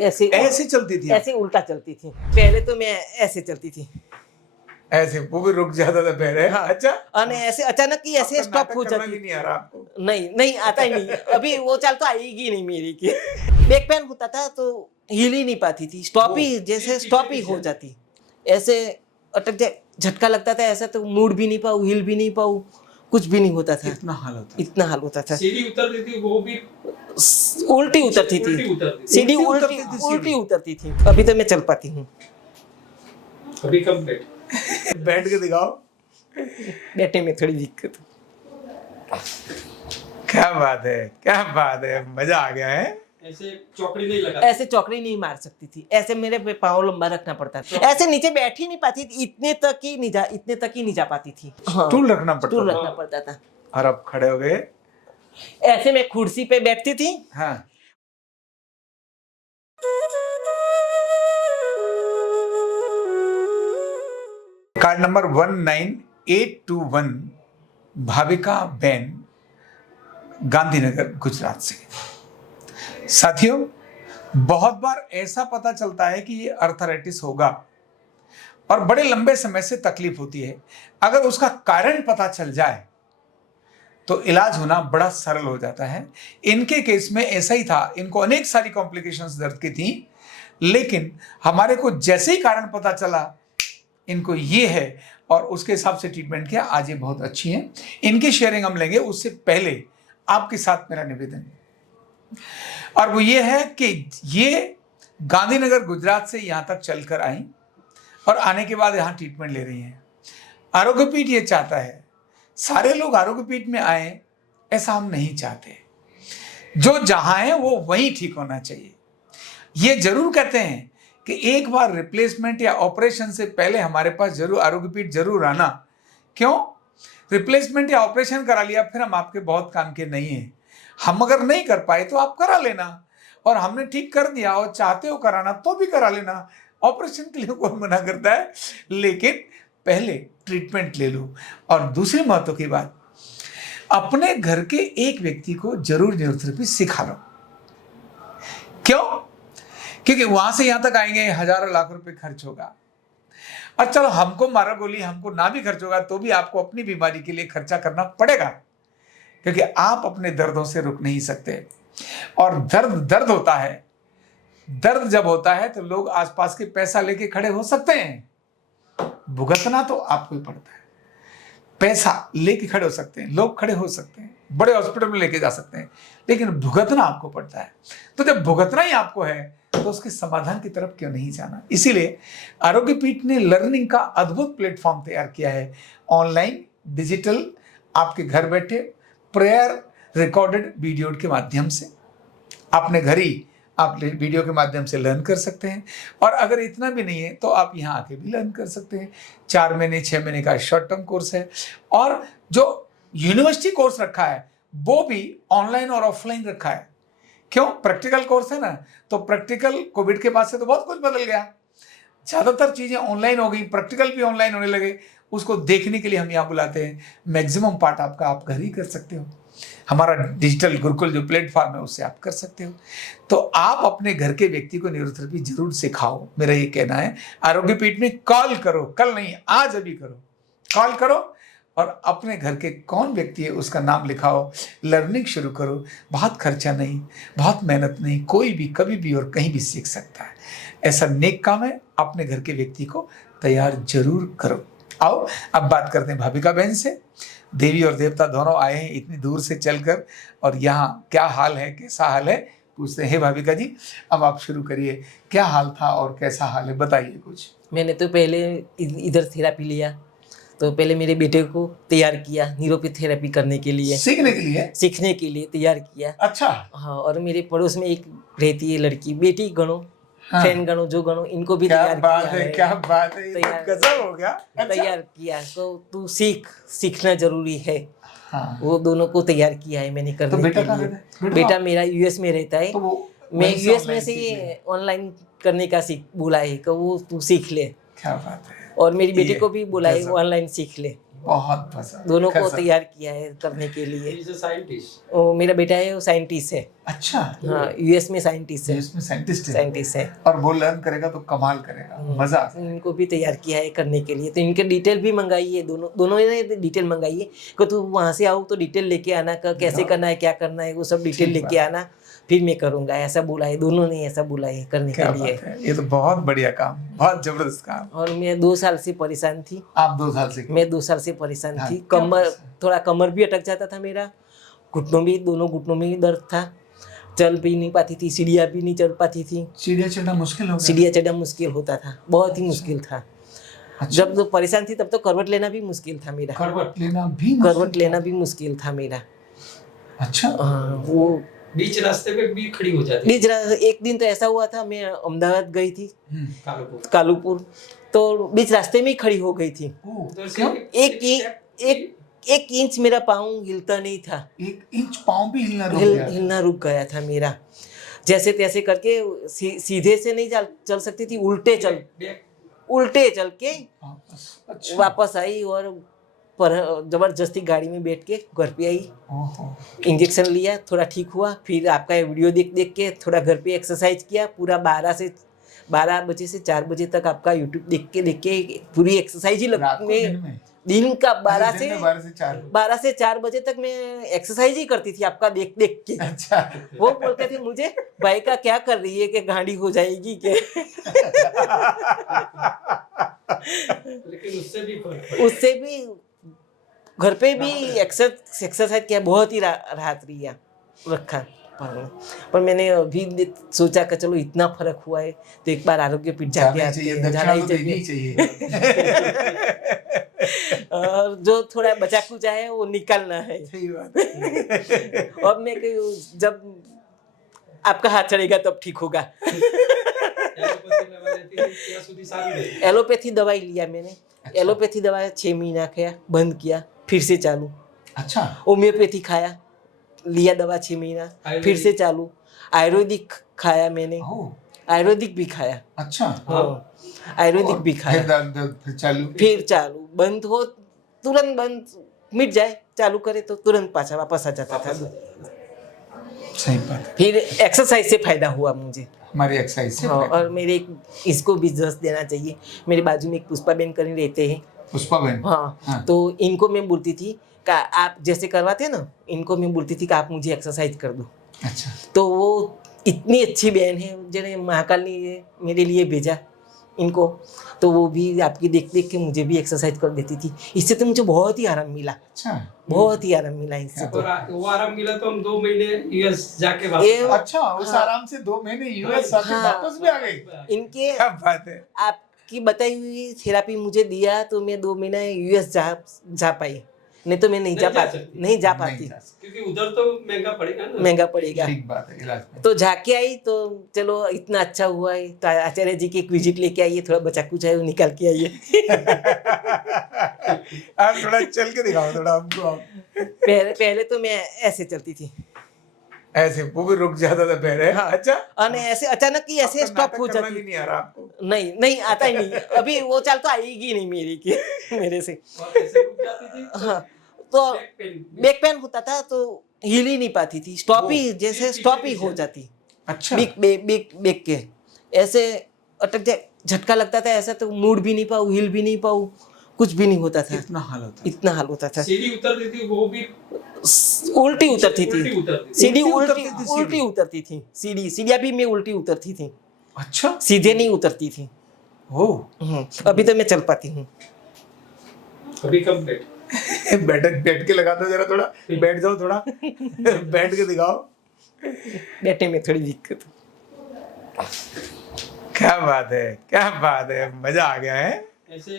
ऐसे ऐसे चलती थी? ऐसे उल्टा चलती थी। पहले तो मैं ऐसे चलती थी, ऐसे वो भी रुक जाता था पहले। हाँ। अच्छा, और ऐसे अचानक ही ऐसे स्टॉप हो जाती। भी नहीं आ रहा आपको? नहीं नहीं आता ही नहीं, अभी वो चाल तो आएगी नहीं मेरी की। बैक पेन होता था तो हिल ही नहीं पाती थी, स्टॉप ही जैसे स्टॉप ही हो जाती, ऐसे अटक जाए, झटका लगता था ऐसा, तो मुड़ भी नहीं पाऊँ, हिल भी नहीं पाऊँ, कुछ भी नहीं होता था। इतना हाल होता इतना हाल होता था। सीढ़ी उतरती थी वो भी उल्टी उतरती थी, सीढ़ी उल्टी उतरती थी। अभी तो मैं चल पाती हूँ। अभी कंप्लीट बैठ के दिखाओ। बैठने में थोड़ी दिक्कत। क्या बात है, क्या बात है, मजा आ गया है। ऐसे चौकड़ी नहीं लगा, ऐसे चौकड़ी नहीं मार सकती थी, ऐसे मेरे पाँव लंबा रखना पड़ता था, ऐसे नीचे बैठ ही नहीं पाती थी, इतने तक ही नहीं जा पाती थी। हाँ, स्टूल रखना पड़ता स्टूल था। रखना पड़ता था। और अब खड़े हो गए। ऐसे मैं कुर्सी पे बैठती थी। हाँ, card number 19821, Bhavika Ben, Gandhinagar, Gujarat से। साथियों, बहुत बार ऐसा पता चलता है कि ये अर्थराइटिस होगा और बड़े लंबे समय से तकलीफ होती है। अगर उसका कारण पता चल जाए तो इलाज होना बड़ा सरल हो जाता है। इनके केस में ऐसा ही था, इनको अनेक सारी कॉम्प्लिकेशंस दर्द की थी, लेकिन हमारे को जैसे ही कारण पता चला इनको ये है और उसके हिसाब से ट्रीटमेंट किया, आज ये बहुत अच्छी हैं। इनकी शेयरिंग हम लेंगे, उससे पहले आपके साथ मेरा निवेदन, और वो ये है कि ये गांधीनगर गुजरात से यहाँ तक चलकर आई और आने के बाद यहाँ ट्रीटमेंट ले रही हैं। आरोग्यपीठ ये चाहता है सारे लोग आरोग्यपीठ में आए, ऐसा हम नहीं चाहते। जो जहाँ है वो वहीं ठीक होना चाहिए। ये जरूर कहते हैं कि एक बार रिप्लेसमेंट या ऑपरेशन से पहले हमारे पास जरूर आरोग्यपीठ जरूर आना। क्यों? रिप्लेसमेंट या ऑपरेशन करा लिया फिर हम आपके बहुत काम के नहीं हैं। हम अगर नहीं कर पाए तो आप करा लेना, और हमने ठीक कर दिया और चाहते हो कराना तो भी करा लेना। ऑपरेशन के लिए कौन मना करता है, लेकिन पहले ट्रीटमेंट ले लो। और दूसरी महत्व की बात, अपने घर के एक व्यक्ति को जरूर न्यूरोथेरेपी सिखा लो। क्यों? क्योंकि वहां से यहां तक आएंगे हजारों लाख रुपए खर्च होगा, और चलो हमको मारा गोली, हमको ना भी खर्च होगा तो भी आपको अपनी बीमारी के लिए खर्चा करना पड़ेगा, क्योंकि आप अपने दर्दों से रुक नहीं सकते। और दर्द होता है, दर्द जब होता है तो लोग आसपास के पैसा लेके खड़े हो सकते हैं, भुगतना तो आपको ही पड़ता है। पैसा लेके खड़े हो सकते हैं, लोग खड़े हो सकते हैं, बड़े हॉस्पिटल में लेके जा सकते हैं, लेकिन भुगतना आपको पड़ता है। तो जब भुगतना ही आपको है तो उसके समाधान की तरफ क्यों नहीं जाना। इसीलिए आरोग्यपीठ ने लर्निंग का अद्भुत प्लेटफॉर्म तैयार किया है, ऑनलाइन, डिजिटल, आपके घर बैठे प्रेयर रिकॉर्डेड वीडियो के माध्यम से अपने घर ही आप वीडियो के माध्यम से लर्न कर सकते हैं। और अगर इतना भी नहीं है तो आप यहाँ आके भी लर्न कर सकते हैं। 4 महीने 6 महीने का शॉर्ट टर्म कोर्स है, और जो यूनिवर्सिटी कोर्स रखा है वो भी ऑनलाइन और ऑफलाइन रखा है। क्यों? प्रैक्टिकल कोर्स है ना, तो प्रैक्टिकल कोविड के बाद से तो बहुत कुछ बदल गया, ज़्यादातर चीज़ें ऑनलाइन हो गई, प्रैक्टिकल भी ऑनलाइन होने लगे। उसको देखने के लिए हम यहाँ बुलाते हैं। मैक्सिमम पार्ट आपका आप घर ही कर सकते हो। हमारा डिजिटल गुरुकुल जो प्लेटफॉर्म है उससे आप कर सकते हो। तो आप अपने घर के व्यक्ति को न्यूरोथेरेपी जरूर सिखाओ, मेरा ये कहना है। आरोग्यपीठ में कॉल करो, कल नहीं आज अभी करो, कॉल करो और अपने घर के कौन व्यक्ति है उसका नाम लिखाओ, लर्निंग शुरू करो। बहुत खर्चा नहीं, बहुत मेहनत नहीं, कोई भी कभी भी और कहीं भी सीख सकता है। ऐसा नेक काम है, अपने घर के व्यक्ति को तैयार जरूर करो। आओ अब बात करते हैं भाविका बहन से। देवी और देवता दोनों आए हैं इतनी दूर से चलकर, और यहाँ क्या हाल है, कैसा हाल है, पूछते हैं। भाविका जी, अब आप शुरू करिए, क्या हाल था और कैसा हाल है, बताइए कुछ। मैंने तो पहले इधर थेरेपी लिया, तो पहले मेरे बेटे को तैयार किया न्यूरोपैथी थेरेपी करने के लिए, सीखने के लिए तैयार किया। अच्छा। हाँ, और मेरे पड़ोस में एक रहती है लड़की, बेटी गणो, हाँ। फ्रेंड गणो, जो गणो, इनको भी तैयार किया। क्या बात है, तैयार गजब हो गया। अच्छा। तैयार किया, तो तू सीखना जरूरी है। हाँ। वो दोनों को तैयार किया है मैंने करने तो बेटा के कहाँ लिए। रहता है? बेटा मेरा यूएस में रहता है, तो वो मैं वहीं से यूएस में online से सीख ले। ये ऑनलाइन करने का बोला है कि वो तू सीख ले, क्या बात है। और मेरी बेटी ये को भी बोला है गजब। ऑनलाइन सीख ले। बहुत पसंद। दोनों को कैसा? तैयार किया है करने के लिए। He is a scientist. वो मेरा बेटा है, वो साइंटिस्ट है। अच्छा, हाँ, यूएस में साइंटिस्ट है। इसमें साइंटिस्ट है साइंटिस्ट है। और वो लर्न करेगा तो कमाल करेगा, मजा आता है। इनको भी तैयार किया है करने के लिए, तो इनके डिटेल भी मंगाई है, दोनों ने डिटेल मंगाई है कि तू वहाँ से आओ तो डिटेल लेके आना, कैसे करना है, क्या करना है, वो सब डिटेल ठीक लेके आना, फिर मैं करूँगा, ऐसा बोला है। दोनों ने ऐसा बोला है करने क्या के लिए। बात है, ये तो बहुत बढ़िया काम, बहुत जबरदस्त काम। और मैं 2 साल से परेशान थी। आप 2 साल से? मैं 2 साल से परेशान हाँ, थी। क्या कमर, थोड़ा कमर भी अटक जाता था मेरा, घुटनों भी, दोनों घुटनों में भी दर्द था, चल भी नहीं पाती थी, सीढ़ियाँ भी नहीं चढ़ पाती थी। सीढ़ियाँ चढ़ना मुश्किल हो गया? सीढ़ियाँ चढ़ना मुश्किल होता था, बहुत ही मुश्किल था। अच्छा। जब तो परेशान थी तब तो करवट लेना भी मुश्किल था मेरा। करवट लेना भी करवट लेना भी मुश्किल था मेरा। अच्छा। वो बीच रास्ते पे भी खड़ी हो जाती एक दिन तो ऐसा हुआ था, मैं अहमदाबाद गई थी, कालूपुर। कालूपुर, तो बीच रास्ते में ही खड़ी हो गई थी। उधर से क्यों? एक इंच मेरा पाँव हिलता नहीं था। 1 इंच पाँव भी हिलना रुक गया? हिलना रुक गया था मेरा। जैसे तैसे करके सीधे से नहीं चल सकती थी, उल्टे चल के अच्छा। वापस आई और पर जबरदस्ती गाड़ी में बैठ के घर पे आई। ओहो। इंजेक्शन लिया, थोड़ा ठीक हुआ। फिर आपका वीडियो देख के थोड़ा घर पे एक्सरसाइज किया। पूरा 12 बजे से 4 बजे तक आपका यूट्यूब देख के पूरी एक्सरसाइज ही रात को दिन में? दिन का 12 दिन में 12 से 4 बजे तक मैं एक्सरसाइज ही करती थी आपका देख के। अच्छा। वो बोलते थे मुझे, भाई का क्या कर रही है कि गाड़ी हो जाएगी क्या? लेकिन उससे भी फर्क उससे भी घर पे भी एक्सरसाइज किया, बहुत ही राहत रखा। पर मैंने अभी सोचा कि चलो इतना फर्क हुआ है तो एक बार आरोग्य पीठ जाके आते हैं, जाना ही चाहिए। और जो थोड़ा बचा कुचा है वो निकालना है। सही बात है। और मैं जब आपका हाथ चढ़ेगा तब ठीक होगा। एलोपैथी दवाई लिया मैंने। अच्छा। एलोपैथी दवाई 6 महीना खाया, बंद किया, फिर से चालू। अच्छा। होम्योपैथी खाया, लिया दवा 6 महीना, फिर से चालू। आयुर्वेदिक खाया मैंने, आयुर्वेदिक भी खाया। अच्छा। हाँ, आयुर्वेदिक भी खाया, फिर चालू। बंद हो तुरंत बंद, मिट जाए, चालू करे तो तुरंत पाछा वापस आ जाता था। सही बात है। फिर एक्सरसाइज से फायदा हुआ मुझे, हमारी एक्सरसाइज से। हाँ। और मेरे इसको भी जस देना चाहिए। मेरे बाजू में एक पुष्पा बहन करी रहते हैं। पुष्पा बहन? हाँ। तो इनको मैं बोलती थी कि आप जैसे करवाते हैं ना, इनको मैं बोलती थी कि आप मुझे एक्सरसाइज कर दो। अच्छा। तो वो इतनी अच्छी बहन है, जिन्हें महाकाल ने मेरे लिए भेजा इनको, तो वो भी आपकी देख के मुझे भी एक्सरसाइज कर देती थी। इससे तो मुझे बहुत ही आराम मिला। अच्छा। बहुत ही आराम मिला इससे तो। वो आराम मिला तो हम 2 महीने यूएस जाके वापस। अच्छा, उस आराम से 2 महीने यूएस जाके वापस भी आ गए? इनके क्या बात है। आपकी बताई हुई थेरापी मुझे दिया तो मैं 2 महीने यूएस जा पाई, नहीं तो मैं नहीं जा पाती क्योंकि उधर तो महंगा पड़ेगा ना। महंगा पड़ेगा। ठीक बात है, इलाज में। तो जाके आई तो चलो इतना अच्छा हुआ है। तो आचार्य जी की एक विजिट लेके आइए, थोड़ा बचा कुछ है वो निकाल के आइए। आप थोड़ा चल के दिखाओ थोड़ा हमको। पहले तो मैं ऐसे चलती थी, ऐसे, वो भी रुक जाता था पहले। हाँ। अच्छा। और ऐसे अचानक ही ऐसे स्टॉप हो जाती। भी नहीं आ रहा आपको? नहीं आता ही नहीं। अभी वो चाल तो आएगी नहीं मेरे से। ऐसे रुक जाती थी। हाँ, तो बैक पेन होता था तो हिल ही नहीं पाती थी, स्टॉप ही हो जाती। अच्छा। बैक के ऐसे अटक जाए, झटका लगता था ऐसा, तो मुड़ भी नहीं पाऊँ, हिल भी नहीं पाऊँ, कुछ भी नहीं होता था। इतना हाल होता था। सीढ़ी उतरती थी वो भी उल्टी उतरती थी। सीढ़ी उल्टी उतरती थी। सीढ़ियाँ भी मैं उल्टी उतरती थी। अच्छा। सीधे नहीं उतरती थी। अभी तो मैं चल पाती हूँ। अभी कम बैठ के लगा दो जरा, थोड़ा बैठ जाओ, थोड़ा बैठ के दिखाओ। बैठने में थोड़ी दिक्कत। क्या बात है, मजा आ गया है। ऐसे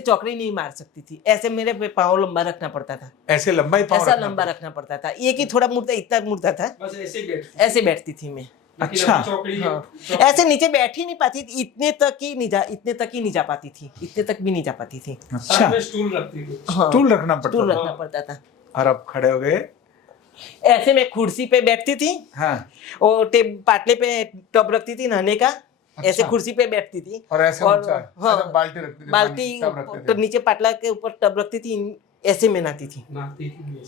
चौकड़ी नहीं मार सकती थी। ऐसे मेरे पाँव लंबा रखना पड़ता था। ऐसे लंबा ही पाँव लंबा रखना पड़ता था। एक ही थोड़ा मुड़ता, इतना मुड़ता था, बस ऐसे बैठती थी मैं। अच्छा। हाँ। ऐसे नीचे बैठ ही नहीं पाती थी, इतने तक ही नहीं जा पाती थी, इतने तक भी नहीं जा पाती थी। अच्छा। स्टूल रखती थी। हाँ। स्टूल रखना पड़ता था। और अब खड़े हो गए। ऐसे मैं कुर्सी पे बैठती थी। हाँ। और पाटले पे टब रखती थी नहाने का, ऐसे कुर्सी पे बैठती थी और ऐसे ऊंचा? हाँ, अच्छा, बाल्टी रखती थी, बाल्टी पानी, टब रखते तो थे। नीचे पाटला के ऊपर टब रखती थी, ऐसे में नहाती थी, नाती थी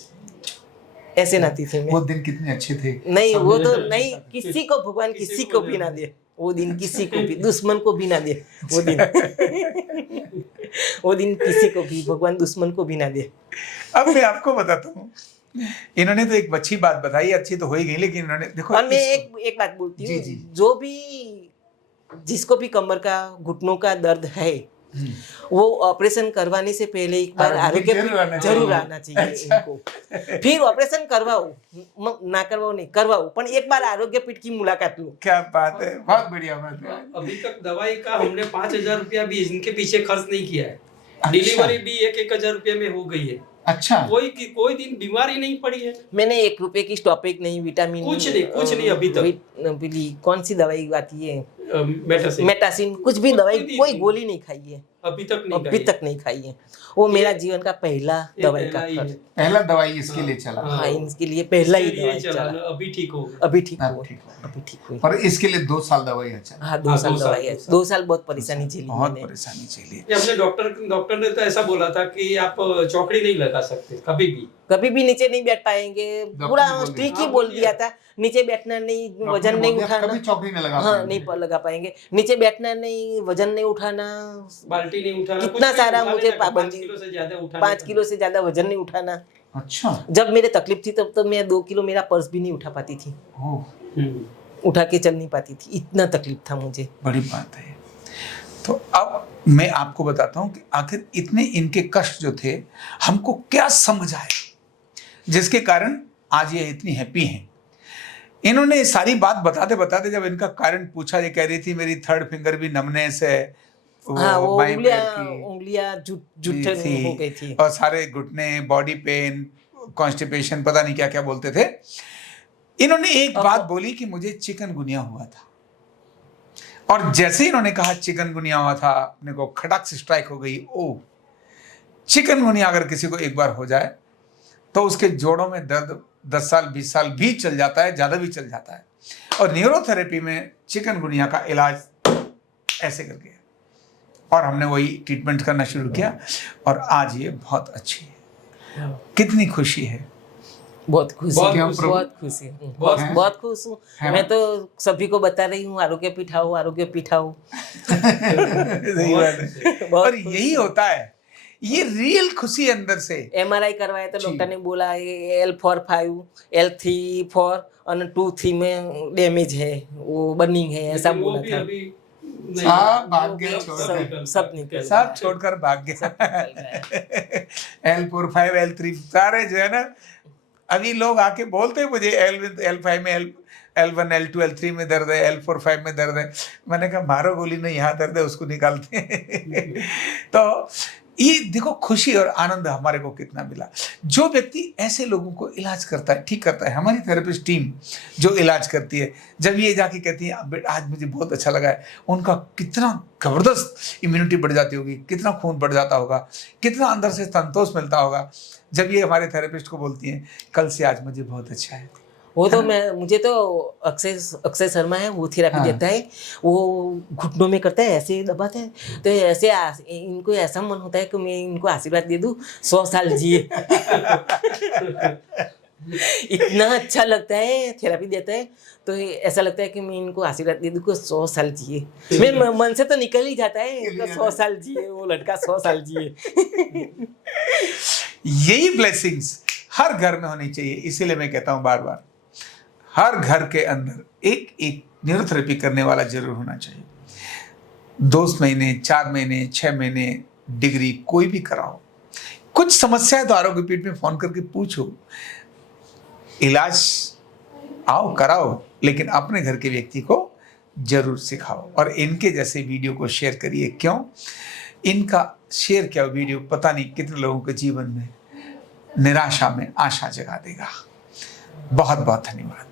ऐसे नहाती थी मैं। वो दिन कितने अच्छे थे। नहीं वो तो समझ नहीं, नहीं किसी को भगवान किसी किसी को को भी नहीं ना दे वो दिन, किसी को भी, दुश्मन को भी ना दे वो दिन। वो दिन किसी को भी, भगवान दुश्मन को भी ना दे। अब मैं आपको बताता हूँ, इन्होंने तो एक अच्छी बात बताई, अच्छी तो हो ही गई, लेकिन इन्होंने देखो और मैं इसको- एक बात बोलती जी, हूँ, जी। जो भी जिसको भी कमर का, घुटनों का दर्द है, वो ऑपरेशन करवाने से पहले एक बार आरोग्य आरोग्य जरूर आना जरूर चाहिए। आना चाहिए अच्छा। इनको। फिर ऑपरेशन करवाओ, ना करवाओ नहीं, करवाओ, पर एक बार आरोग्य पीठ की मुलाकात लो। क्या बात है, बहुत बढ़िया बात है। अभी तक दवाई का हमने 5,000 रुपया भी इनके पीछे खर्च नहीं किया है। अच्छा। डिलीवरी भी 1,000 रुपये में हो गई है। अच्छा, कोई दिन बीमारी नहीं पड़ी है। मैंने 1 रुपए की स्टॉपिक नहीं, विटामिन कुछ नहीं अभी तक। कौन सी दवाई आती है, मेटासिन मेटासिन, कुछ भी दवाई, भी कोई नहीं। गोली नहीं खाई है, अभी तक नहीं अभी खाई है। तक नहीं खाई है। वो मेरा जीवन का पहला ये दवाई पहला का ही खर्च। है। पहला दवाई इसके लिए चला। हाँ। हाँ, इनके लिए पहला ही इसके लिए दवाई चला चला। ना, अभी ठीक हो गया। अभी ठीक अब हुआ, ठीक हो। अभी ठीक हुई। और इसके लिए 2 साल दवाई है चला। हाँ, 2 हाँ, साल 2 साल, दवाई है, 2 साल। 2 साल बहुत परेशानी झेली बहुत मैंने। परेशानी झेली। ये अपने डॉक्टर ने तो ऐसा बोला था कि आप चौकड़ी नहीं लगा सकते कभी भी। कभी भी नीचे नहीं बैठ पाएंगे, पूरा ने बोल स्ट्रिक दिया। ही हाँ, बोल बोल दिया दिया। था, नीचे बैठना नहीं, डॉक्टर वजन ने नहीं बोल दिया, उठाना। कभी चौकड़ी नहीं लगा हाँ, पाएंगे। नहीं लगा पाएंगे, नीचे बैठना नहीं, वजन नहीं उठाना, बाल्टी नहीं उठाना, कितना कुछ भी सारा उठाने मुझे का, 5 पाबंदी, किलो से ज्यादा उठाने 5 का किलो से ज्यादा वजन नहीं उठाना। अच्छा। जब मेरे तकलीफ थी तब तो मैं 2 किलो मेरा पर्स भी नहीं उठा पाती थी, ओह, हम्म। उठा के चल नहीं पाती थी, इतना तकलीफ था मुझे। बड़ी बात है। तो अब मैं आपको बताता हूँ कि आखिर इतने इनके कष्ट जो थे, हमको क्या समझ आए, जिसके कारण आज ये इतनी हैप्पी हैं। इन्होंने सारी बात बताते बताते जब इनका कारण पूछा, ये कह रही थी मेरी 3rd फिंगर भी नमनेस है, हाँ, वो बाएं पैर की उंगलियां जुट थी, हो गई थी। और सारे घुटने, बॉडी पेन, कॉन्स्टिपेशन, पता नहीं क्या क्या बोलते थे। इन्होंने एक बात बोली कि मुझे चिकनगुनिया हुआ था, और जैसे ही इन्होंने कहा चिकनगुनिया हुआ था, अपने को खटक से स्ट्राइक हो गई। ओ, चिकनगुनिया अगर किसी को एक बार हो जाए तो उसके जोड़ों में दर्द 10 साल 20 साल भी चल जाता है, ज़्यादा भी चल जाता है। और न्यूरोथेरेपी में चिकनगुनिया का इलाज ऐसे करके, और हमने वही ट्रीटमेंट करना शुरू किया, और आज ये बहुत अच्छी है। कितनी खुशी है। बहुत खुश बहुत हूँ, खुश बहुत खुश हूँ, बहुत खुश हूँ। है मैं तो सभी को बता रही हूँ, आरोग्य पिठाओ, आरोग्य पिठाओ। सही बात है। बहुत और यही होता है, ये रियल खुशी अंदर से। MRI करवाया तो जी। डॉक्टर ने बोला L4 5, L3 4 और 2 3 में डैमेज है, वो बर्निंग है, ऐसा लेकिन वो बोला भी था। अभी नहीं। सब भाग वो गया, भी छोड़ सब- के। सब निकल सब छोड़कर भाग गया। L4 5 L3 सारे जो है ना, अभी लोग आके बोलते हैं मुझे L5 में L1 L2 L3 में दर्द है, L4 5 में दर्द है। मैंने कहा मारो गोली नहीं, यहाँ दर्द है उसको निकालते हैं। तो ये देखो खुशी और आनंद हमारे को कितना मिला। जो व्यक्ति ऐसे लोगों को इलाज करता है, ठीक करता है, हमारी थेरेपिस्ट टीम जो इलाज करती है, जब ये जाके कहती है अब बेटा आज मुझे बहुत अच्छा लगा है, उनका कितना जबरदस्त इम्यूनिटी बढ़ जाती होगी, कितना खून बढ़ जाता होगा, कितना अंदर से संतोष मिलता होगा जब ये हमारे थेरेपिस्ट को बोलती हैं कल से आज मुझे बहुत अच्छा है। वो तो मुझे तो अक्षय शर्मा है, वो थेरेपी हाँ। देता है, वो घुटनों में करता है, ऐसे दबाता है, तो ऐसे इनको ऐसा मन होता है कि मैं इनको आशीर्वाद दे दूं 100 साल जिए। इतना अच्छा लगता है, थेरेपी देता है तो ऐसा लगता है कि मैं इनको आशीर्वाद दे दूं कि 100 साल जिए। मेरे मन से तो निकल ही जाता है इनको 100 साल जिए, वो लड़का 100 साल जिए। यही ब्लेसिंग्स हर घर में होनी चाहिए। इसीलिए मैं कहता हूँ बार बार, हर घर के अंदर एक एक न्यूरोथेरेपी करने वाला जरूर होना चाहिए। 2 महीने, 4 महीने, 6 महीने डिग्री कोई भी कराओ। कुछ समस्या है तो आरोग्य पीठ में फोन करके पूछो, इलाज आओ कराओ, लेकिन अपने घर के व्यक्ति को जरूर सिखाओ। और इनके जैसे वीडियो को शेयर करिए। क्यों? इनका शेयर किया वीडियो पता नहीं कितने लोगों के जीवन में निराशा में आशा जगा देगा। बहुत बहुत धन्यवाद।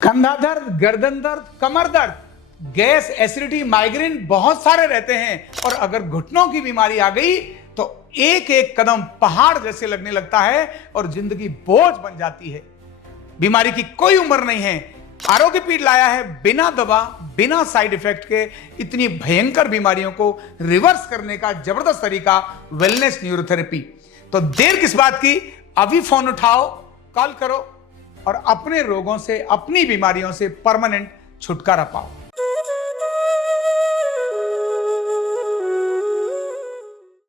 कंधा दर्द, गर्दन दर्द, कमर दर्द, गैस, एसिडिटी, माइग्रेन बहुत सारे रहते हैं, और अगर घुटनों की बीमारी आ गई तो एक एक कदम पहाड़ जैसे लगने लगता है और जिंदगी बोझ बन जाती है। बीमारी की कोई उम्र नहीं है, आरोग्य पीठ लाया है बिना दवा, बिना साइड इफेक्ट के इतनी भयंकर बीमारियों को रिवर्स करने का जबरदस्त तरीका, वेलनेस न्यूरोथेरेपी। तो देर किस बात की, अभी फोन उठाओ, कॉल करो और अपने रोगों से, अपनी बीमारियों से परमानेंट छुटकारा पाओ।